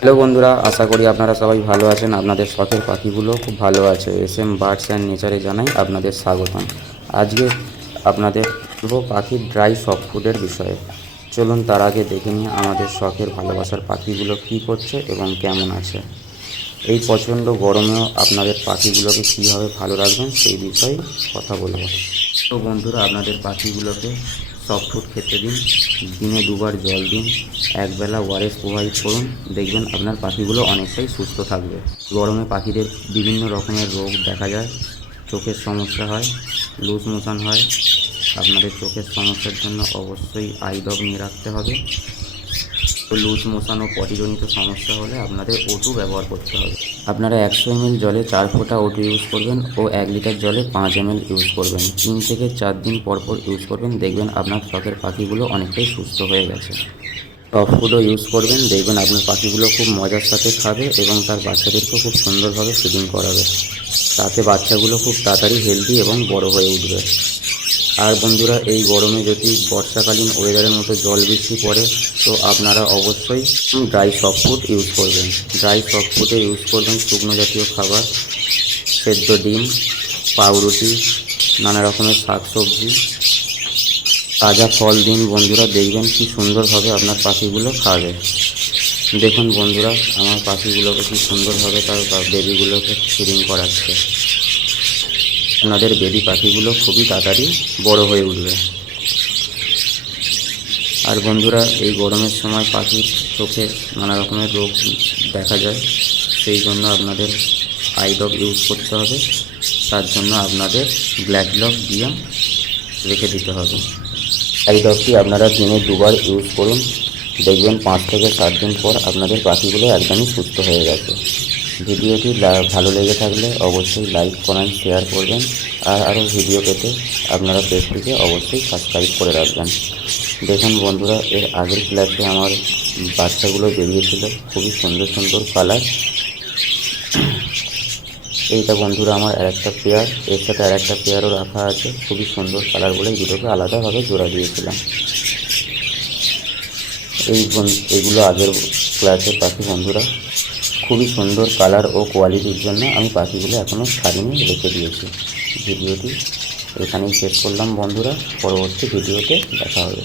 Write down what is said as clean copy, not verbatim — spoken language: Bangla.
হ্যালো বন্ধুরা, আশা করি আপনারা সবাই ভালো আছেন। আপনাদের শখের পাখিগুলো খুব ভালো আছে। SM বার্ডস অ্যান্ড নেচারে জানাই আপনাদের স্বাগতম। আজকে আপনাদের বলবো পাখির ড্রাই সফট ফুডের বিষয়ে। চলুন তার আগে দেখে নিই আমাদের শখের ভালোবাসার পাখিগুলো কী করছে এবং কেমন আছে। এই প্রচণ্ড গরমেও আপনাদের পাখিগুলোকে কীভাবে ভালো রাখবেন সেই বিষয়ে কথা বলবো। তো বন্ধুরা, আপনাদের পাখিগুলোকে সফট ফুড খেতে দিন, দিনে 2বার জল দিন, একবেলা ওআরএস প্রোভাইড করুন। দেখবেন আপনার পাখিগুলো অনেকটাই সুস্থ থাকবে। গরমে পাখিদের বিভিন্ন রকমের রোগ দেখা যায়, চোখের সমস্যা হয়, লুজ মোশন হয়। আপনাদের চোখের সমস্যার জন্য অবশ্যই আই ড্রপ নিয়ে রাখতে হবে। লুজ মোশন ও পটিজনিত সমস্যা হলে আপনাদের O2 ব্যবহার করতে হবে। আপনারা 100 ml জলে 4 ফোঁটা O2 ইউজ করবেন ও 1 লিটার জলে 5 ml ইউজ করবেন। 3 থেকে 4 দিন পর ইউজ করবেন। দেখবেন আপনার শখের পাখিগুলো অনেকটাই সুস্থ হয়ে গেছে। সফট ফুডও ইউজ করবেন, দেখবেন আপনার পাখিগুলো খুব মজার সাথে খাবে এবং তার বাচ্চাদেরকেও খুব সুন্দরভাবে ফিডিং করাবে। তাতে বাচ্চাগুলো খুব তাড়াতাড়ি হেলদি এবং বড় হয়ে উঠবে। আর বন্ধুরা, এই গরমে যদি বর্ষাকালীন ওয়েদারের মতো জল বৃষ্টি পড়ে তো আপনারা অবশ্যই ড্রাই সফট ফুড ইউজ করবেন। ড্রাই সফট ফুডে ইউজ করবেন শুকনো জাতীয় খাবার, সেদ্ধ ডিম, পাউরুটি, নানা রকমের শাকসবজি, তাজা ফল দিন বন্ধুরা। দেখবেন কি সুন্দরভাবে আপনার পাখিগুলো খাবে। দেখুন বন্ধুরা, আমার পাখিগুলোকে কি সুন্দরভাবে তার বেবিগুলোকে ফিডিং করাচ্ছে। আপনাদের বেবি পাখিগুলো খুবই তাড়াতাড়ি বড় হয়ে উঠবে। আর বন্ধুরা, এই গরমের সময় পাখির চোখে নানা রকমের রোগ দেখা যায়, সেই জন্য আপনাদের আই ড্রপ ইউজ করতে হবে। তার জন্য আপনাদের ব্ল্যাক লক দিয়ে রেখে দিতে হবে। আই ড্রপটি আপনারা দিনে 2বার ইউজ করুন। দেখবেন 5 থেকে 7 দিন পর আপনাদের পাখিগুলো একদমই সুস্থ হয়ে গেছে। ভিডিওটি ভালো লেগে থাকলে অবশ্যই লাইক, কমেন্ট, শেয়ার করবেন। আর আরও ভিডিও পেতে আপনারা পেজটিকে অবশ্যই সাবস্ক্রাইব করে রাখবেন। দেখুন বন্ধুরা, এর আগের ক্লাসে আমার বাচ্চাগুলো বেরিয়েছিল, খুবই সুন্দর সুন্দর কালার। এইটা বন্ধুরা আমার আরেকটা পেয়ার, এর সাথে আরেকটা পেয়ারও রাখা আছে। খুবই সুন্দর কালার বলে দুটোকে আলাদাভাবে জোড়া দিয়েছিলাম। এইগুলো আগের ক্লাসের পাখি বন্ধুরা। খুবই সুন্দর কালার ও কোয়ালিটির জন্য আমি পাখিগুলো এখনও ছাড়িনি, রেখে দিয়েছি। ভিডিওটি এখানেই শেষ করলাম বন্ধুরা, পরবর্তী ভিডিওতে দেখা হবে।